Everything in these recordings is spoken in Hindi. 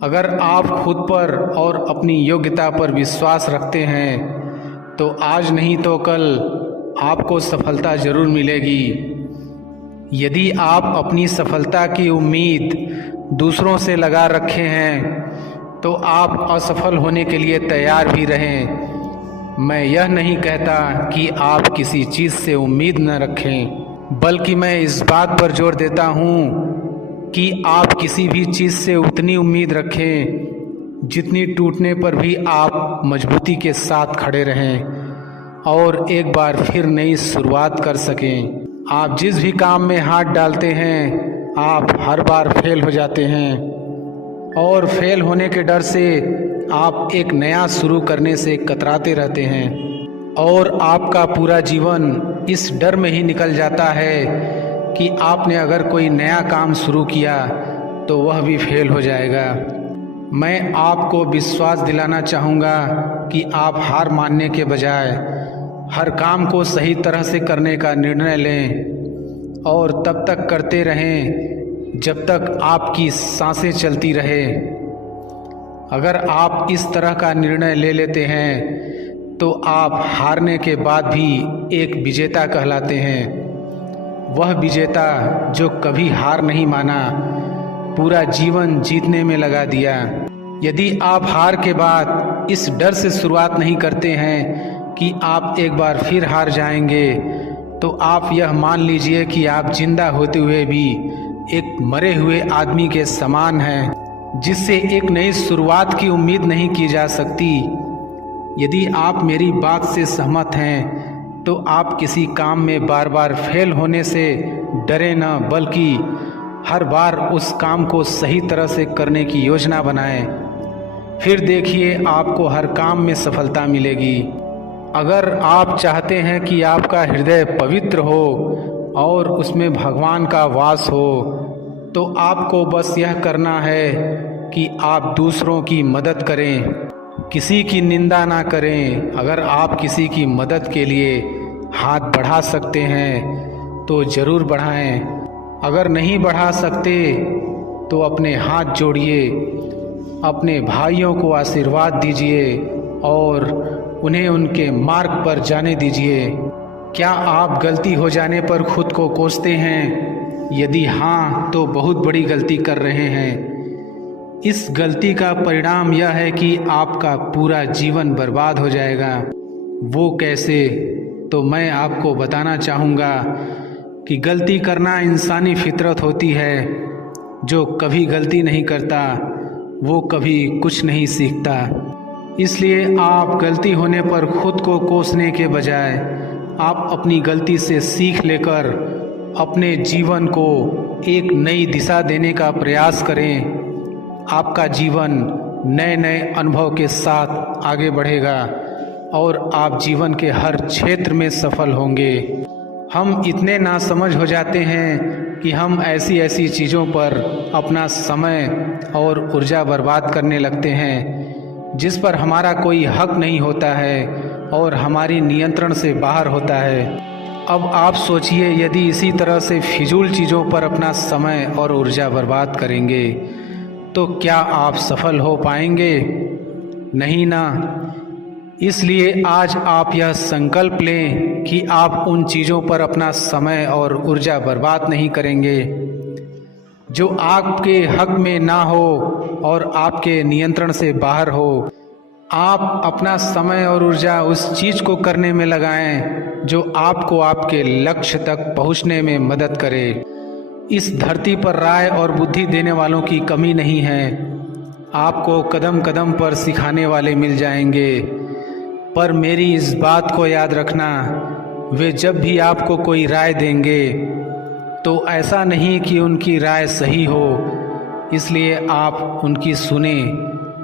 अगर आप खुद पर और अपनी योग्यता पर विश्वास रखते हैं तो आज नहीं तो कल आपको सफलता ज़रूर मिलेगी। यदि आप अपनी सफलता की उम्मीद दूसरों से लगा रखे हैं तो आप असफल होने के लिए तैयार भी रहें। मैं यह नहीं कहता कि आप किसी चीज़ से उम्मीद न रखें, बल्कि मैं इस बात पर जोर देता हूँ कि आप किसी भी चीज़ से उतनी उम्मीद रखें जितनी टूटने पर भी आप मजबूती के साथ खड़े रहें और एक बार फिर नई शुरुआत कर सकें। आप जिस भी काम में हाथ डालते हैं आप हर बार फेल हो जाते हैं और फेल होने के डर से आप एक नया शुरू करने से कतराते रहते हैं और आपका पूरा जीवन इस डर में ही निकल जाता है कि आपने अगर कोई नया काम शुरू किया तो वह भी फेल हो जाएगा। मैं आपको विश्वास दिलाना चाहूँगा कि आप हार मानने के बजाय हर काम को सही तरह से करने का निर्णय लें और तब तक करते रहें जब तक आपकी सांसें चलती रहे। अगर आप इस तरह का निर्णय ले लेते हैं तो आप हारने के बाद भी एक विजेता कहलाते हैं। वह विजेता जो कभी हार नहीं माना, पूरा जीवन जीतने में लगा दिया। यदि आप हार के बाद इस डर से शुरुआत नहीं करते हैं कि आप एक बार फिर हार जाएंगे, तो आप यह मान लीजिए कि आप जिंदा होते हुए भी एक मरे हुए आदमी के समान हैं, जिससे एक नई शुरुआत की उम्मीद नहीं की जा सकती। यदि आप मेरी बात से सहमत हैं तो आप किसी काम में बार बार फेल होने से डरे न, बल्कि हर बार उस काम को सही तरह से करने की योजना बनाएं। फिर देखिए आपको हर काम में सफलता मिलेगी। अगर आप चाहते हैं कि आपका हृदय पवित्र हो और उसमें भगवान का वास हो तो आपको बस यह करना है कि आप दूसरों की मदद करें, किसी की निंदा ना करें। अगर आप किसी की मदद के लिए हाथ बढ़ा सकते हैं तो ज़रूर बढ़ाएं। अगर नहीं बढ़ा सकते तो अपने हाथ जोड़िए, अपने भाइयों को आशीर्वाद दीजिए और उन्हें उनके मार्ग पर जाने दीजिए। क्या आप गलती हो जाने पर खुद को कोसते हैं? यदि हाँ तो बहुत बड़ी गलती कर रहे हैं। इस गलती का परिणाम यह है कि आपका पूरा जीवन बर्बाद हो जाएगा। वो कैसे? तो मैं आपको बताना चाहूँगा कि गलती करना इंसानी फितरत होती है। जो कभी गलती नहीं करता वो कभी कुछ नहीं सीखता। इसलिए आप गलती होने पर खुद को कोसने के बजाय आप अपनी गलती से सीख लेकर अपने जीवन को एक नई दिशा देने का प्रयास करें। आपका जीवन नए नए अनुभव के साथ आगे बढ़ेगा और आप जीवन के हर क्षेत्र में सफल होंगे। हम इतने नासमझ हो जाते हैं कि हम ऐसी ऐसी चीज़ों पर अपना समय और ऊर्जा बर्बाद करने लगते हैं जिस पर हमारा कोई हक नहीं होता है और हमारी नियंत्रण से बाहर होता है। अब आप सोचिए, यदि इसी तरह से फिजूल चीज़ों पर अपना समय और ऊर्जा बर्बाद करेंगे तो क्या आप सफल हो पाएंगे? नहीं ना। इसलिए आज आप यह संकल्प लें कि आप उन चीज़ों पर अपना समय और ऊर्जा बर्बाद नहीं करेंगे जो आपके हक में ना हो और आपके नियंत्रण से बाहर हो। आप अपना समय और ऊर्जा उस चीज़ को करने में लगाएं जो आपको आपके लक्ष्य तक पहुंचने में मदद करे। इस धरती पर राय और बुद्धि देने वालों की कमी नहीं है। आपको कदम कदम पर सिखाने वाले मिल जाएंगे, पर मेरी इस बात को याद रखना, वे जब भी आपको कोई राय देंगे तो ऐसा नहीं कि उनकी राय सही हो, इसलिए आप उनकी सुने,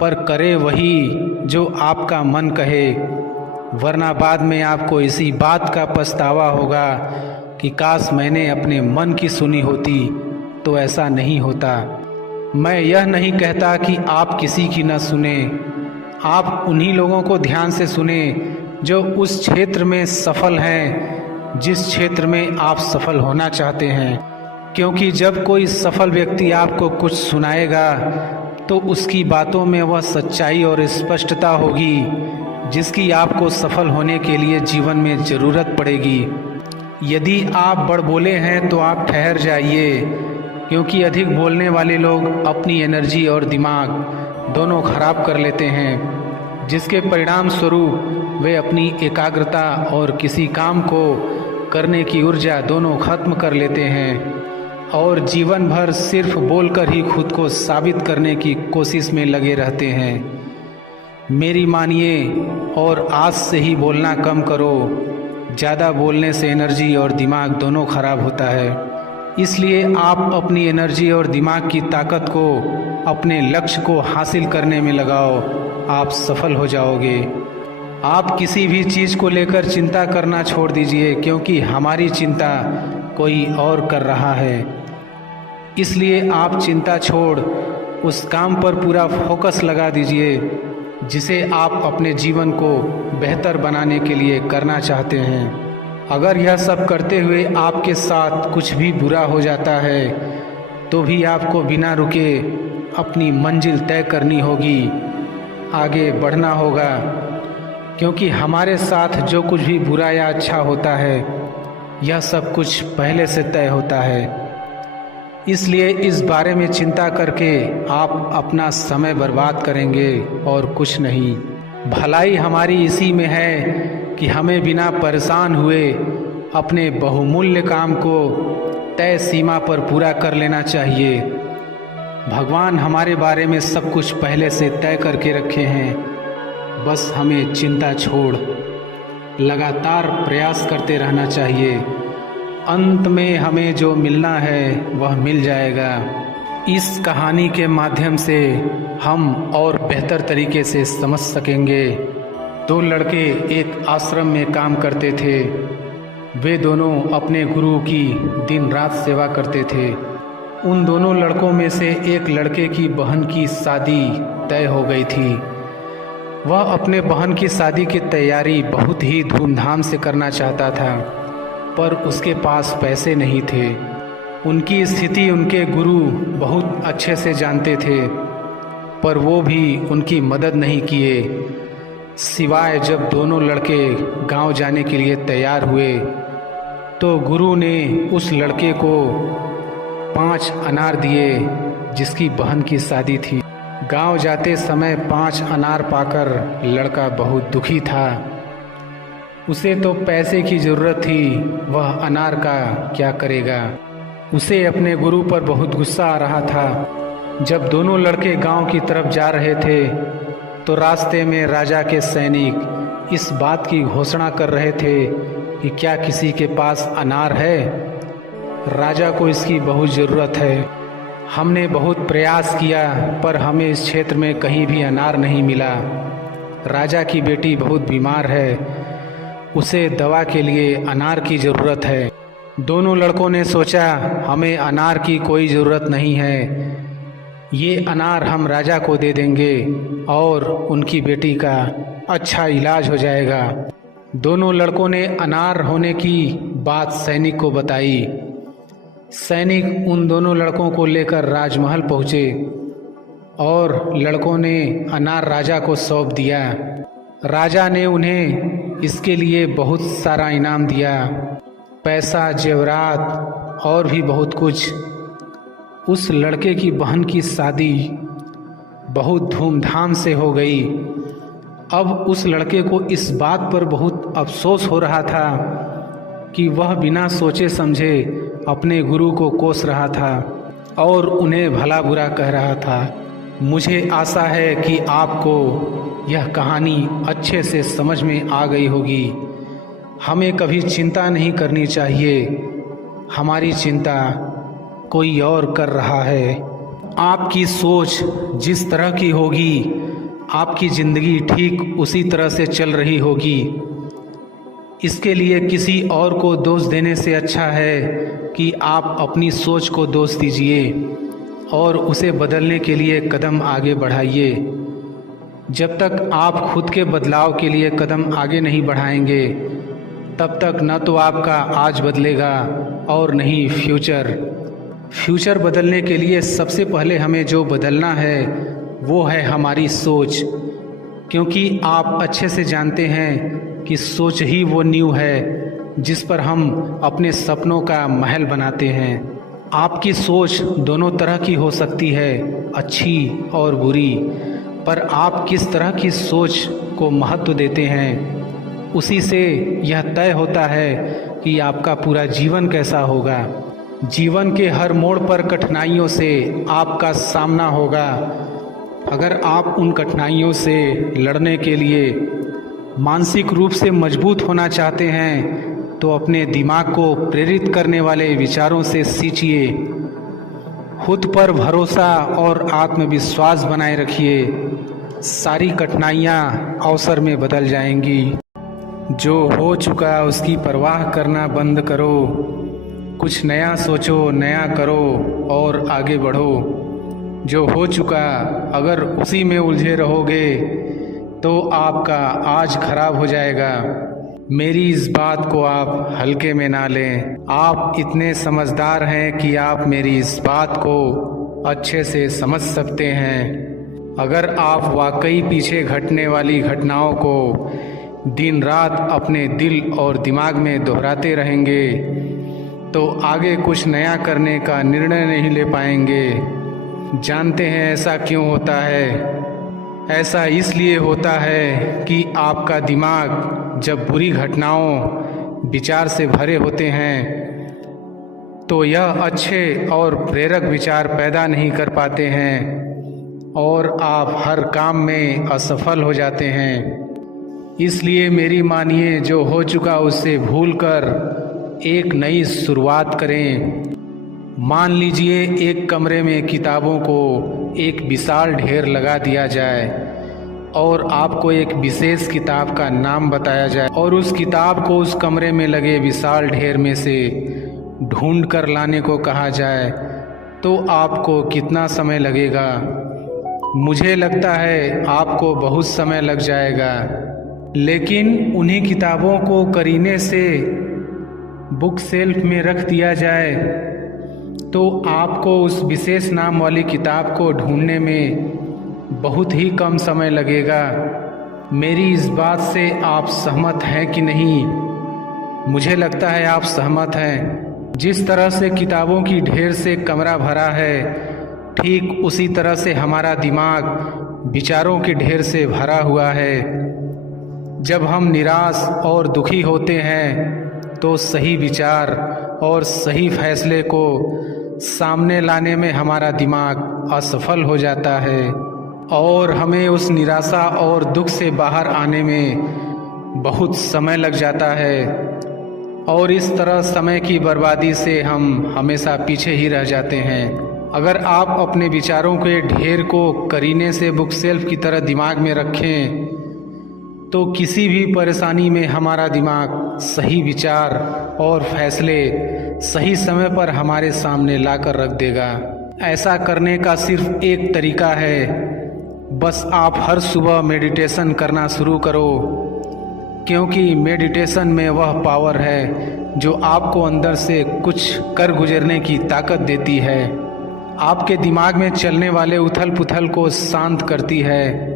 पर करें वही जो आपका मन कहे। वरना बाद में आपको इसी बात का पछतावा होगा कि काश मैंने अपने मन की सुनी होती। तो ऐसा नहीं होता। मैं यह नहीं कहता कि आप किसी की न सुने। आप उन्हीं लोगों को ध्यान से सुने जो उस क्षेत्र में सफल हैं जिस क्षेत्र में आप सफल होना चाहते हैं। क्योंकि जब कोई सफल व्यक्ति आपको कुछ सुनाएगा तो उसकी बातों में वह सच्चाई और स्पष्टता होगी जिसकी आपको सफल होने के लिए जीवन में ज़रूरत पड़ेगी। यदि आप बड़बोले हैं तो आप ठहर जाइए, क्योंकि अधिक बोलने वाले लोग अपनी एनर्जी और दिमाग दोनों खराब कर लेते हैं, जिसके परिणाम स्वरूप वे अपनी एकाग्रता और किसी काम को करने की ऊर्जा दोनों खत्म कर लेते हैं और जीवन भर सिर्फ बोलकर ही खुद को साबित करने की कोशिश में लगे रहते हैं। मेरी मानिए और आज से ही बोलना कम करो। ज़्यादा बोलने से एनर्जी और दिमाग दोनों खराब होता है। इसलिए आप अपनी एनर्जी और दिमाग की ताकत को अपने लक्ष्य को हासिल करने में लगाओ, आप सफल हो जाओगे। आप किसी भी चीज़ को लेकर चिंता करना छोड़ दीजिए, क्योंकि हमारी चिंता कोई और कर रहा है। इसलिए आप चिंता छोड़ उस काम पर पूरा फोकस लगा दीजिए जिसे आप अपने जीवन को बेहतर बनाने के लिए करना चाहते हैं। अगर यह सब करते हुए आपके साथ कुछ भी बुरा हो जाता है तो भी आपको बिना रुके अपनी मंजिल तय करनी होगी, आगे बढ़ना होगा, क्योंकि हमारे साथ जो कुछ भी बुरा या अच्छा होता है यह सब कुछ पहले से तय होता है। इसलिए इस बारे में चिंता करके आप अपना समय बर्बाद करेंगे और कुछ नहीं। भलाई हमारी इसी में है कि हमें बिना परेशान हुए अपने बहुमूल्य काम को तय सीमा पर पूरा कर लेना चाहिए। भगवान हमारे बारे में सब कुछ पहले से तय करके रखे हैं, बस हमें चिंता छोड़ लगातार प्रयास करते रहना चाहिए। अंत में हमें जो मिलना है वह मिल जाएगा। इस कहानी के माध्यम से हम और बेहतर तरीके से समझ सकेंगे। दो लड़के एक आश्रम में काम करते थे। वे दोनों अपने गुरु की दिन रात सेवा करते थे। उन दोनों लड़कों में से एक लड़के की बहन की शादी तय हो गई थी। वह अपने बहन की शादी की तैयारी बहुत ही धूमधाम से करना चाहता था, पर उसके पास पैसे नहीं थे। उनकी स्थिति उनके गुरु बहुत अच्छे से जानते थे, पर वो भी उनकी मदद नहीं किए। सिवाय जब दोनों लड़के गांव जाने के लिए तैयार हुए तो गुरु ने उस लड़के को 5 अनार दिए जिसकी बहन की शादी थी। गांव जाते समय 5 अनार पाकर लड़का बहुत दुखी था। उसे तो पैसे की ज़रूरत थी, वह अनार का क्या करेगा। उसे अपने गुरु पर बहुत गुस्सा आ रहा था। जब दोनों लड़के गांव की तरफ जा रहे थे तो रास्ते में राजा के सैनिक इस बात की घोषणा कर रहे थे कि क्या किसी के पास अनार है, राजा को इसकी बहुत ज़रूरत है। हमने बहुत प्रयास किया पर हमें इस क्षेत्र में कहीं भी अनार नहीं मिला। राजा की बेटी बहुत बीमार है, उसे दवा के लिए अनार की ज़रूरत है। दोनों लड़कों ने सोचा हमें अनार की कोई ज़रूरत नहीं है, ये अनार हम राजा को दे देंगे और उनकी बेटी का अच्छा इलाज हो जाएगा। दोनों लड़कों ने अनार होने की बात सैनिक को बताई। सैनिक उन दोनों लड़कों को लेकर राजमहल पहुँचे और लड़कों ने अनार राजा को सौंप दिया। राजा ने उन्हें इसके लिए बहुत सारा इनाम दिया, पैसा, जेवरात और भी बहुत कुछ। उस लड़के की बहन की शादी बहुत धूमधाम से हो गई। अब उस लड़के को इस बात पर बहुत अफसोस हो रहा था कि वह बिना सोचे समझे अपने गुरु को कोस रहा था और उन्हें भला बुरा कह रहा था। मुझे आशा है कि आपको यह कहानी अच्छे से समझ में आ गई होगी। हमें कभी चिंता नहीं करनी चाहिए, हमारी चिंता कोई और कर रहा है। आपकी सोच जिस तरह की होगी आपकी ज़िंदगी ठीक उसी तरह से चल रही होगी। इसके लिए किसी और को दोष देने से अच्छा है कि आप अपनी सोच को दोष दीजिए और उसे बदलने के लिए कदम आगे बढ़ाइए। जब तक आप खुद के बदलाव के लिए कदम आगे नहीं बढ़ाएंगे तब तक न तो आपका आज बदलेगा और नहीं फ्यूचर। फ्यूचर बदलने के लिए सबसे पहले हमें जो बदलना है वो है हमारी सोच, क्योंकि आप अच्छे से जानते हैं कि सोच ही वो नींव है जिस पर हम अपने सपनों का महल बनाते हैं। आपकी सोच दोनों तरह की हो सकती है, अच्छी और बुरी, पर आप किस तरह की सोच को महत्व देते हैं उसी से यह तय होता है कि आपका पूरा जीवन कैसा होगा। जीवन के हर मोड़ पर कठिनाइयों से आपका सामना होगा। अगर आप उन कठिनाइयों से लड़ने के लिए मानसिक रूप से मजबूत होना चाहते हैं तो अपने दिमाग को प्रेरित करने वाले विचारों से सींचिए। खुद पर भरोसा और आत्मविश्वास बनाए रखिए। सारी कठिनाइयाँ अवसर में बदल जाएंगी। जो हो चुका उसकी परवाह करना बंद करो। कुछ नया सोचो, नया करो और आगे बढ़ो। जो हो चुका अगर उसी में उलझे रहोगे तो आपका आज खराब हो जाएगा। मेरी इस बात को आप हल्के में ना लें। आप इतने समझदार हैं कि आप मेरी इस बात को अच्छे से समझ सकते हैं। अगर आप वाकई पीछे घटने वाली घटनाओं को दिन रात अपने दिल और दिमाग में दोहराते रहेंगे तो आगे कुछ नया करने का निर्णय नहीं ले पाएंगे। जानते हैं ऐसा क्यों होता है? ऐसा इसलिए होता है कि आपका दिमाग जब बुरी घटनाओं विचार से भरे होते हैं तो यह अच्छे और प्रेरक विचार पैदा नहीं कर पाते हैं और आप हर काम में असफल हो जाते हैं। इसलिए मेरी मानिए, जो हो चुका उससे भूलकर एक नई शुरुआत करें। मान लीजिए एक कमरे में किताबों को एक विशाल ढेर लगा दिया जाए और आपको एक विशेष किताब का नाम बताया जाए और उस किताब को उस कमरे में लगे विशाल ढेर में से ढूंढ कर लाने को कहा जाए तो आपको कितना समय लगेगा? मुझे लगता है आपको बहुत समय लग जाएगा। लेकिन उन्हीं किताबों को करीने से बुक शेल्फ में रख दिया जाए तो आपको उस विशेष नाम वाली किताब को ढूंढने में बहुत ही कम समय लगेगा। मेरी इस बात से आप सहमत हैं कि नहीं? मुझे लगता है आप सहमत हैं। जिस तरह से किताबों की ढेर से कमरा भरा है, ठीक उसी तरह से हमारा दिमाग विचारों के ढेर से भरा हुआ है। जब हम निराश और दुखी होते हैं तो सही विचार और सही फैसले को सामने लाने में हमारा दिमाग असफल हो जाता है और हमें उस निराशा और दुख से बाहर आने में बहुत समय लग जाता है और इस तरह समय की बर्बादी से हम हमेशा पीछे ही रह जाते हैं। अगर आप अपने विचारों के ढेर को करीने से बुक शेल्फ की तरह दिमाग में रखें तो किसी भी परेशानी में हमारा दिमाग सही विचार और फैसले सही समय पर हमारे सामने लाकर रख देगा। ऐसा करने का सिर्फ एक तरीका है, बस आप हर सुबह मेडिटेशन करना शुरू करो, क्योंकि मेडिटेशन में वह पावर है जो आपको अंदर से कुछ कर गुजरने की ताकत देती है, आपके दिमाग में चलने वाले उथल पुथल को शांत करती है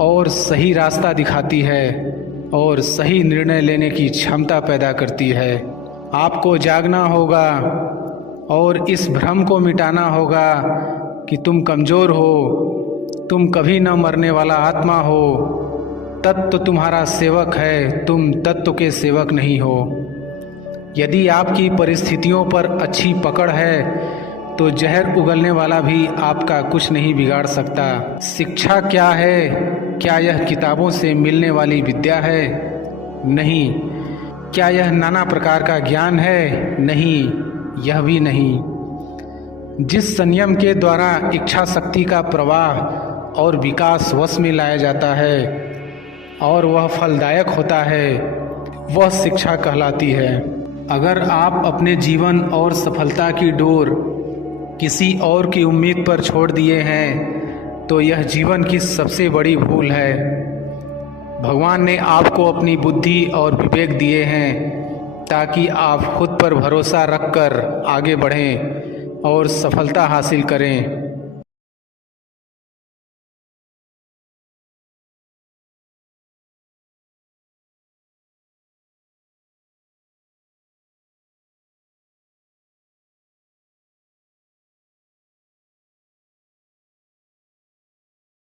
और सही रास्ता दिखाती है और सही निर्णय लेने की क्षमता पैदा करती है। आपको जागना होगा और इस भ्रम को मिटाना होगा कि तुम कमज़ोर हो, तुम कभी न मरने वाला आत्मा हो। तत्व तुम्हारा सेवक है, तुम तत्व के सेवक नहीं हो। यदि आपकी परिस्थितियों पर अच्छी पकड़ है तो जहर उगलने वाला भी आपका कुछ नहीं बिगाड़ सकता। शिक्षा क्या है? क्या यह किताबों से मिलने वाली विद्या है? नहीं। क्या यह नाना प्रकार का ज्ञान है? नहीं, यह भी नहीं। जिस संयम के द्वारा इच्छा शक्ति का प्रवाह और विकास वश में लाया जाता है और वह फलदायक होता है, वह शिक्षा कहलाती है। अगर आप अपने जीवन और सफलता की डोर किसी और की उम्मीद पर छोड़ दिए हैं तो यह जीवन की सबसे बड़ी भूल है। भगवान ने आपको अपनी बुद्धि और विवेक दिए हैं ताकि आप खुद पर भरोसा रखकर आगे बढ़ें। और सफलता हासिल करें।